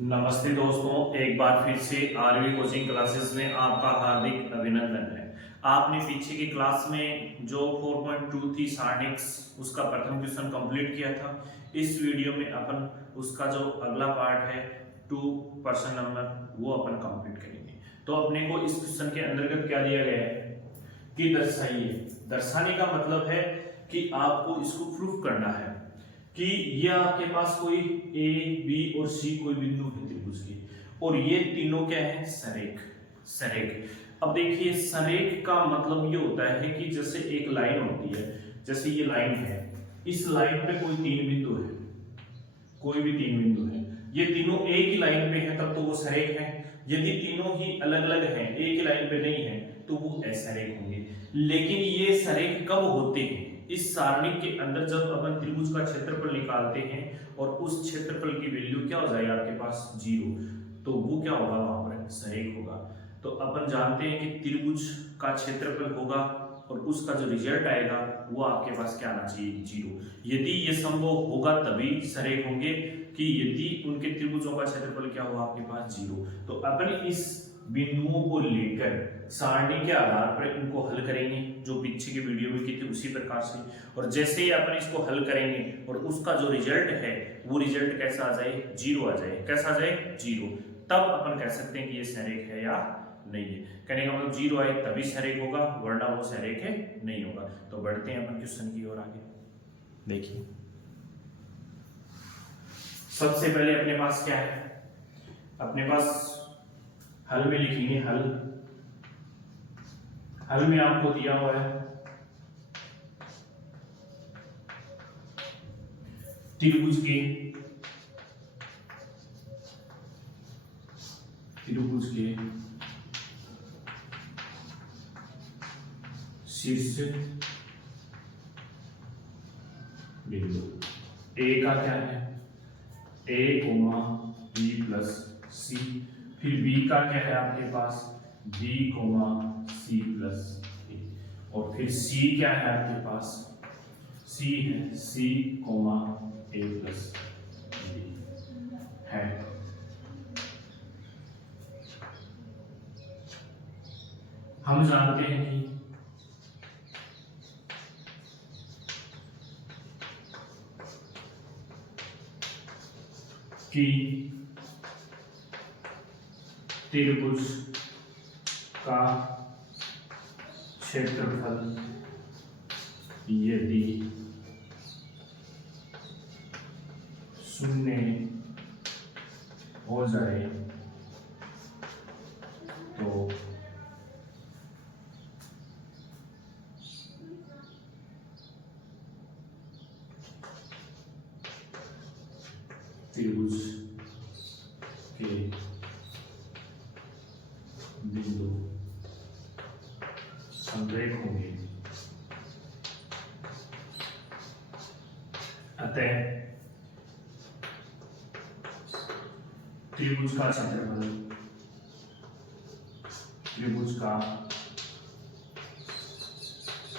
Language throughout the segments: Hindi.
नमस्ते दोस्तों, एक बार फिर से आरवी कोचिंग क्लासेस में आपका हार्दिक अभिनंदन है। आपने पीछे की क्लास में जो 4.2 थी सारणिक्स, उसका प्रथम क्वेश्चन कंप्लीट किया था। इस वीडियो में अपन उसका जो अगला पार्ट है 2% नंबर वो अपन कंप्लीट करेंगे। तो अपने को इस क्वेश्चन के अंतर्गत क्या दिया गया है कि दर्शाइए। दर्शाने का मतलब है कि आपको इसको प्रूफ करना है कि ये आपके पास कोई ए बी और सी कोई बिंदु है त्रिभुज के, और ये तीनों क्या है सरेख। सरेख अब देखिए, सरेख का मतलब ये होता है कि जैसे एक लाइन होती है, जैसे ये लाइन है, इस लाइन पे कोई तीन बिंदु है, कोई भी तीन बिंदु है, ये तीनों एक ही लाइन पे है तब तो वो सरेख है। यदि तीनों ही अलग अलग हैं, एक ही लाइन पे नहीं है, तो वो असरेख होंगे। लेकिन ये सरेख कब होते हैं? इस सारणी के अंदर जब अपन त्रिभुज का क्षेत्रफल निकालते हैं और उस क्षेत्रफल की वैल्यू क्या हो जाएगी आपके पास 0, तो वो क्या होगा वहां पर सरेख होगा। तो अपन जानते हैं कि त्रिभुज का क्षेत्रफल होगा और उसका जो रिजल्ट आएगा वो आपके पास क्या आना चाहिए 0। यदि ये संभव होगा तभी सरेख होंगे कि यदि उनके त्रिभुजों का क्षेत्रफल क्या होगा आपके पास 0। तो अपन इस बिंदुओं को लेकर सारणी के आधार पर इनको हल करेंगे, जो पीछे की वीडियो में की थी उसी प्रकार से। और जैसे ही अपन इसको हल करेंगे और उसका जो रिजल्ट है वो रिजल्ट कैसा आ जाए 0 आ जाए। कैसा आ जाए 0, तब अपन कह सकते हैं कि ये सरेख है या नहीं है। कहने का मतलब 0 आए तभी सरेख होगा, वरना वो सरेख है नहीं होगा। तो बढ़ते हैं अपन क्वेश्चन की ओर आगे। देखिए, सबसे पहले अपने पास क्या है, अपने पास हल में लिखेंगे। हल में आपको दिया हुआ है त्रिभुज के शीर्ष बिंदु ए का क्या है a, b प्लस सी, फिर b का क्या है आपके पास b, c प्लस ए, और फिर c क्या है आपके पास c है c, a प्लस b है। हम जानते हैं कि त्रिभुज का क्षेत्रफल यदि 0 हो जाए तो त्रिभुज के बिंदु समरेख होंगे। अतः त्रिभुज का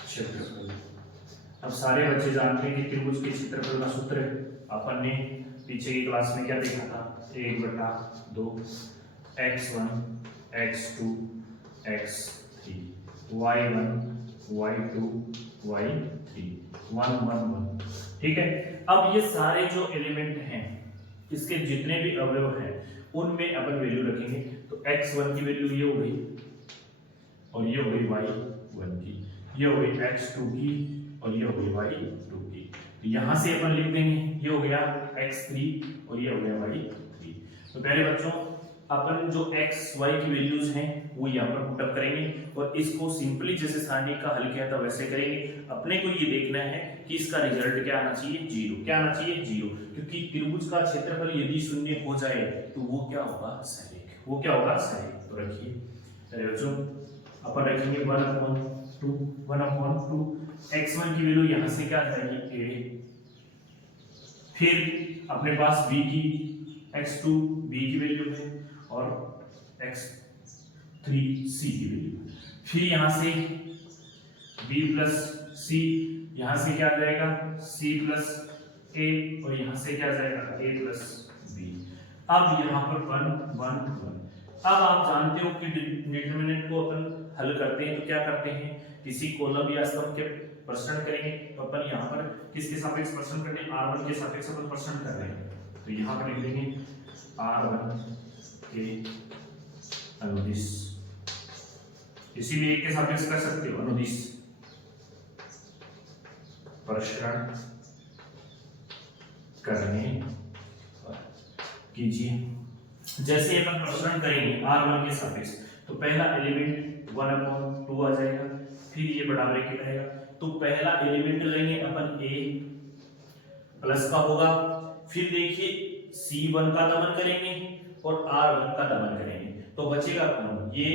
क्षेत्रफल अब सारे बच्चे जानते हैं कि त्रिभुज के क्षेत्रफल का सूत्र अपन ने पीछे की क्लास में क्या देखा था, 1/2 x1 x2 x3 y1 y2 y3 1 1 1। ठीक है, अब ये सारे जो एलिमेंट हैं, इसके जितने भी अवयव हैं उनमें अपन वैल्यू रखेंगे। तो x1 की वैल्यू ये हो गई और ये हो गई y1 की, ये हो गई x2 की और ये हो गई y2 की। तो यहां से अपन लिख देंगे, ये हो गया x3 और ये हो गया y3। तो पहले बच्चों अपन जो x y की वैल्यूज हैं वो यहाँ पर पुटअप करेंगे और इसको सिंपली जैसे सारणी का हल किया था वैसे करेंगे। अपने को ये देखना है कि इसका रिजल्ट क्या आना चाहिए 0। क्या आना चाहिए 0, क्योंकि त्रिभुज का क्षेत्रफल यदि 0 हो जाए तो वो क्या होगा सरेख। वो क्या होगा सरेख। तो रखिए, चलिए बच्चों अपन रखेंगे 1/2 x1 की वैल्यू यहां से क्या आ जाएगी a, फिर अपने पास b की x2 b की वैल्यू है और x3 c की वैल्यू, फिर यहां से b प्लस c, यहां से क्या आ जाएगा c प्लस a और यहां से क्या आ जाएगा a प्लस b। अब यहाँ पर 1 1 1। अब आप जानते हो कि डिटरमिनेंट को अपन हल करते हैं तो क्या करते हैं, किसी कॉलम या स्तंभ के प्रश्न करेंगे तो अपन यहाँ पर किसके सापेक्ष प्रश्न करने, r1 के सापेक्ष अपन प्रश्न कर रहे हैं तो यहाँ पर लिख देंगे r1 के अनुदिश, इसीलिए एक के सापेक्ष कर सकते हो अनुदिश प्रसरण करने कीजिए। जैसे अपन प्रसरण करेंगे r1 के सापेक्ष तो पहला एलिमेंट 1/2 आ जाएगा, फिर ये बड़ा ब्रैकेट आएगा तो पहला एलिमेंट लेंगे अपन a प्लस का होगा, फिर देखिए c1 का दमन करेंगे और r1 का दमन करेंगे तो बचेगा कौन, ये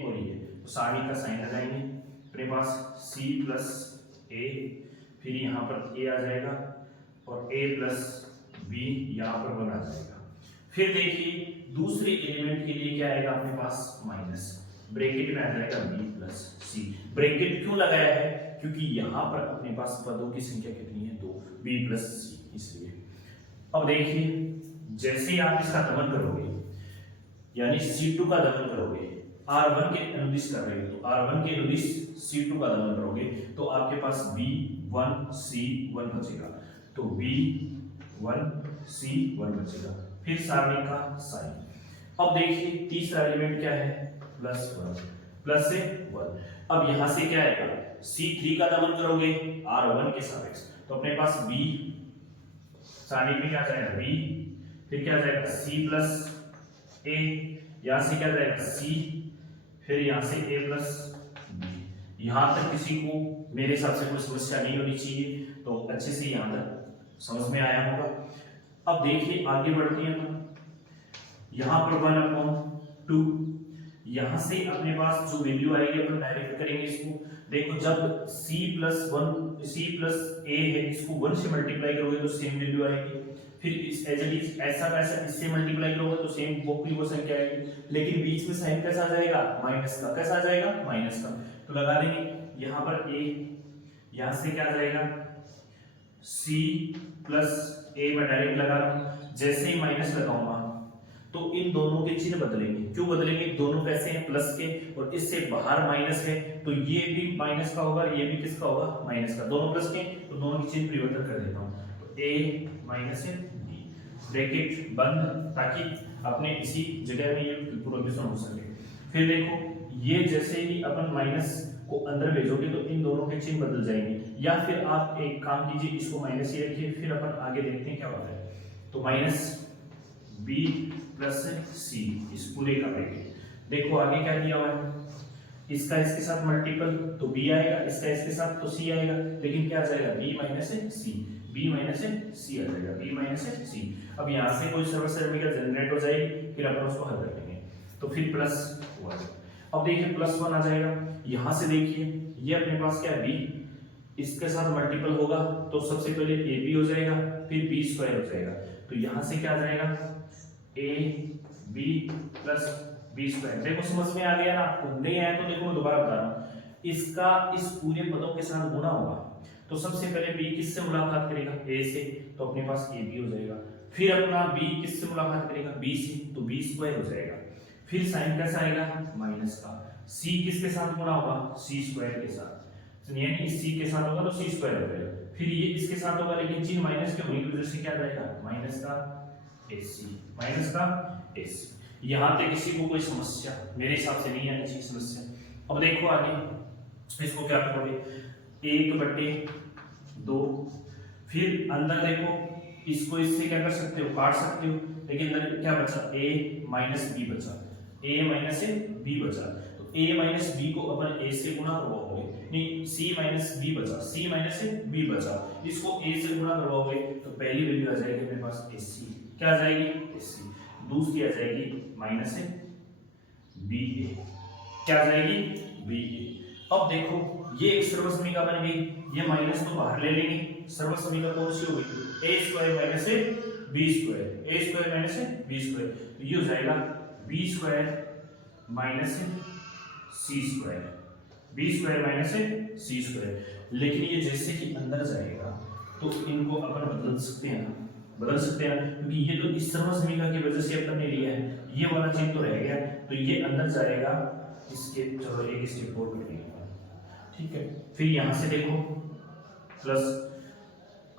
और ये, तो सारणी का साइन लगाएंगे अपने पास c प्लस a, फिर यहाँ पर a आ जाएगा और a प्लस b यहाँ पर 1 आ जाएगा। फिर देखिए दूसरे एलिमेंट के लिए क्या आएगा अपने पास माइनस, ब्रैकेट में आ जाएगा b प्लस c। ब्रैकेट क्यों लगाया है, क्योंकि यहाँ पर अपने पास पदों की संख्या कितनी है 2, b प्लस c इसलिए। अब देखिए जैसे ही आप इसका दमन करोगे यानी c2 का दमन करोगे, r1 के अनुदिश कर रहे हो तो r1 के अनुदिश c2 का दमन करोगे तो आपके पास b1 c1 बचेगा, तो b1 c1 बचेगा, फिर सारणी का साइन। अब देखिए तीसरा एलिमेंट क्या है +1, प्लस से 1। अब यहां से क्या आएगा, c3 का दमन करोगे r1 के सापेक्ष तो अपने पास b, सारणी में क्या आ जाएगा b, फिर क्या आ जाएगा c प्लस a, यहां से क्या आ जाएगा c, फिर यहां से a प्लस b। यहां तक किसी को मेरे हिसाब से कोई समस्या नहीं होनी चाहिए, तो अच्छे से यहां तक समझ में आया होगा। अब देखिए आगे बढ़ते हैं, यहां पर 1/2, यहां से अपने पास जो वैल्यू आएगी अपन डायरेक्ट करेंगे इसको। देखो जब c प्लस a है, इसको 1 से मल्टीप्लाई करोगे तो सेम वैल्यू आएगी, फिर इस एज इट इज ऐसा कैसा इससे मल्टीप्लाई करोगे तो सेम वो संख्या आएगी, लेकिन बीच में साइन कैसा आ जाएगा माइनस का, कैसा आ जाएगा माइनस का, तो लगा देंगे यहाँ पर a, यहां से क्या आ जाएगा c प्लस a, मैं डायरेक्ट लगा रहा हूं, जैसे ही माइनस लगाऊंगा तो इन दोनों के चिन्ह बदलेंगे। क्यों बदलेंगे, दोनों कैसे हैं प्लस के और इससे बाहर माइनस है तो ये भी माइनस का होगा, ये भी किसका होगा माइनस का, दोनों प्लस के तो दोनों के चिन्ह परिवर्तन कर देता हूं, तो a माइनस है b, ब्रैकेट बंद, ताकि अपने इसी जगह में ये पूरा क्वेश्चन हो सके। फिर देखो ये जैसे ही अपन माइनस को अंदर भेजोगे तो इन दोनों के चिन्ह बदल जाएंगे, या फिर आप एक काम कीजिए इसको माइनस ही रखिए, फिर अपन आगे देखते हैं क्या होता है। तो माइनस b प्लस c इस पूरे का ब्रैकेट, देखो आगे क्या दिया हुआ है, इसका इसके साथ मल्टीपल तो b आएगा, इसका इसके साथ तो c आएगा, लेकिन क्या आ जाएगा b minus c, b minus c आ जाएगा, b माइनस c। अब यहाँ से कोई सर्वसरमीकरण जनरेट हो जाएगी, फिर अपन उसको हल कर लेंगे, तो फिर +1। अब देखिए +1 आ जाएगा, यहाँ से देखिए ये अपने पास क्या है b, इसके साथ मल्टीपल होगा तो सबसे पहले ab हो जाएगा, फिर b² हो जाएगा, तो यहाँ से क्या आ जाएगा a b प्लस b²। देखो समझ में आ गया ना आपको, नहीं आया तो देखो मैं दोबारा बता रहा हूँ, इसका इस पूरे पदों के साथ गुणा होगा तो सबसे पहले b किससे मुलाकात करेगा a से, तो अपने पास ab हो जाएगा, फिर अपना b किससे मुलाकात करेगा b से, तो b² हो जाएगा, फिर साइन कैसा आएगा माइनस का, c किसके साथ गुणा होगा c² के साथ, यानी इस c के साथ होगा तो c² हो जाएगा, फिर ये इसके साथ होगा लेकिन चिन्ह माइनस के होने की वजह से क्या जाएगा माइनस का ac, माइनस का ac। यहाँ तक किसी को कोई समस्या मेरे हिसाब से नहीं आनी चाहिए समस्या। अब देखो आगे इसको क्या करोगे 1/2, फिर अंदर देखो इसको इससे क्या कर सकते हो काट सकते हो, लेकिन अंदर क्या बचा a माइनस b बचा, a माइनस b बचा, तो a माइनस b को अपन a से गुणा करवाओगे, नहीं c माइनस b बचा, c माइनस b बचा, इसको a से गुणा करवाओगे तो पहली वैल्यू आ जाएगी अपने पास ac, क्या आ जाएगी ac, दूसरी आ जाएगी माइनस ba, क्या आ जाएगी ba। अब देखो ये एक सर्वसमीका बन गई, ये माइनस तो बाहर ले लेंगे, सर्वसमीका कौन सी हो गई a² minus b², a² minus b², तो ये हो जाएगा b² minus c², b² minus c²। लेकिन ये जैसे कि अंदर जाएगा तो इनको अपन बदल सकते हैं ना, बदल सकते हैं क्योंकि ये तो इस सर्वसमीका की वजह से अपन ने लिया है, ये वाला चीज तो रह गया, तो ये अंदर जाएगा इसके, चलो एक स्टेप और कर लेंगे, ठीक है। फिर यहाँ से देखो प्लस,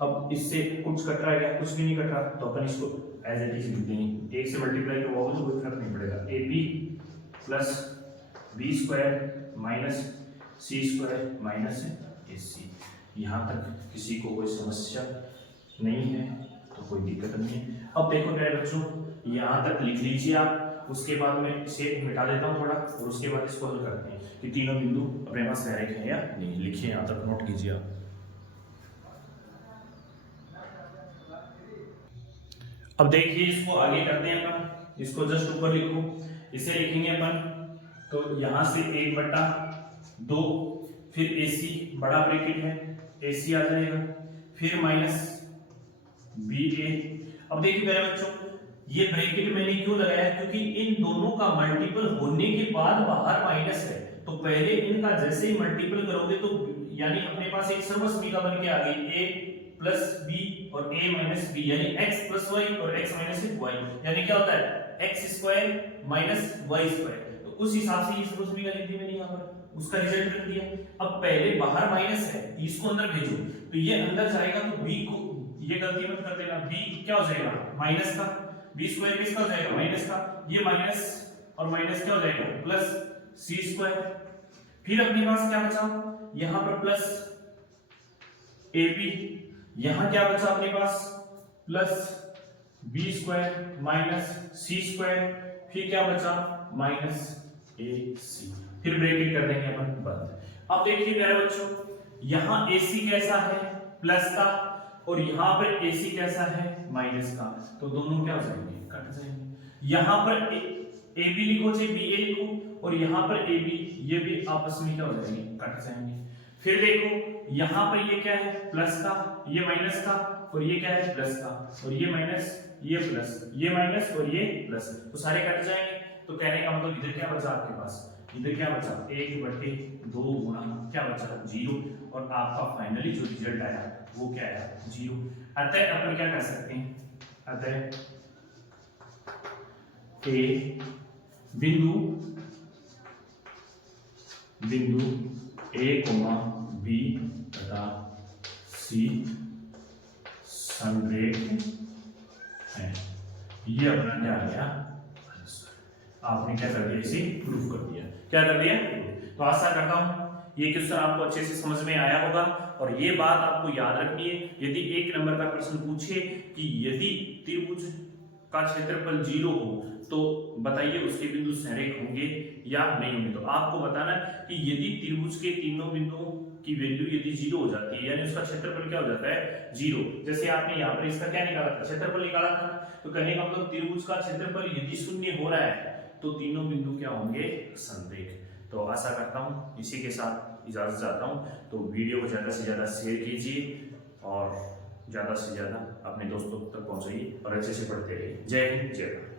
अब इससे कुछ कट रहा है क्या, कुछ भी नहीं कट रहा, तो अपन इसको एज इट इज लिख देंगे, एक से मल्टीप्लाई करवाओगे तो कोई फर्क नहीं पड़ेगा, A B plus B square minus C square minus A C. यहाँ तक किसी को कोई समस्या नहीं है तो कोई दिक्कत नहीं है। अब देखो मेरे बच्चों, यहाँ तक लिख लीजिए आप, उसके बाद मैं इसे मिटा देता हूँ थोड़ा, और उसके बाद इसको हल करते हैं कि तीनों बिंदु अपने पास डायरेक्ट है या नहीं। लिखिए यहाँ तक, नोट कीजिए आप। अब देखिए इसको आगे करते हैं अपन, इसको जस्ट ऊपर लिखो, इसे लिखेंगे अपन, तो यहाँ से 1/2, फिर AC बड़ा ब्रैकेट है, AC आ जाएगा, फिर माइनस BA। अब देखिए मेरे बच्चों, ये ब्रैकेट मैंने क्यों लगाया, क्योंकि इन दोनों का मल्टीपल होने के बाद बाहर माइनस है, तो पहले इनका जैसे ही मल्टीपल करोगे तो यानी अपने पास एक सर्वसमीका बन के आ गई, A प्लस B और A माइनस B, यानी x प्लस y और x माइनस y, यानी क्या होता है x square minus y square. तो उस हिसाब से ये सर्वसमीका लिख दी मैंने यहाँ पर, उसका रिजल्ट रख दिया। अब पहले बाहर माइनस है, इसको अंदर भेजो, तो ये अंदर जाएगा तो b को, ये गलती मत कर देना, b क्या हो जाएगा माइनस का, b स्क्वायर किसका हो जाएगा माइनस का, ये माइनस और माइनस क्या हो जाएगा प्लस c स्क्वायर। फिर अपने पास क्या बचा, यहाँ पर प्लस ab, यहाँ क्या बचा अपने पास plus b square minus c square, फिर क्या बचा माइनस ac, फिर ब्रैकेट कर देंगे अपन बंद। अब देखिए मेरे बच्चों, यहाँ AC कैसा है प्लस का, और यहाँ पर AC कैसा है माइनस का, तो दोनों क्या हो जाएंगे कट जाएंगे। यहाँ पर AB लिखो चाहे BA लिखो, और यहाँ पर AB, ये भी आपस में क्या हो जाएंगे कट जाएंगे। फिर देखो यहाँ पर ये क्या है प्लस का, ये माइनस का, और ये क्या है प्लस का, और ये माइनस, ये प्लस, ये माइनस और ये प्लस, तो सारे कट जाएंगे। तो कहने का मतलब इधर क्या बचा आपके पास, इधर क्या बचा 1/2 गुणा क्या बचा 0, और आपका फाइनली जो रिजल्ट आया वो क्या आया 0। अतः अपन क्या कर सकते हैं, अतः ए बिंदु A, B तथा C समरेख है। ये अपना क्या आ गया, आपने क्या कर दिया, इसे प्रूफ कर दिया। क्या कर दिया, तो आशा करता हूं ये क्वेश्चन आपको अच्छे से समझ में आया होगा। और ये बात आपको याद रखनी है, यदि एक नंबर का प्रश्न पूछे कि यदि त्रिभुज का क्षेत्रफल 0 हो तो बताइए उसके बिंदु संरेख होंगे या नहीं होंगे, तो आपको बताना कि यदि त्रिभुज के तीनों बिंदुओं की वैल्यू यदि 0 हो जाती है, यानी उसका क्षेत्रफल क्या हो जाता है 0। जैसे आपने यहाँ पर इसका क्या निकाला था, क्षेत्रफल निकाला था, तो कहने का मतलब त्रिभुज का क्षेत्रफल यदि 0 हो रहा है तो तीनों बिंदु क्या होंगे संरेख। तो आशा करता हूँ इसी के साथ इजाजत चाहता हूँ। तो वीडियो को ज़्यादा से ज़्यादा शेयर कीजिए और ज़्यादा से ज़्यादा अपने दोस्तों तक पहुँचाइए और अच्छे से पढ़ते रहिए। जय हिंद, जय भारत।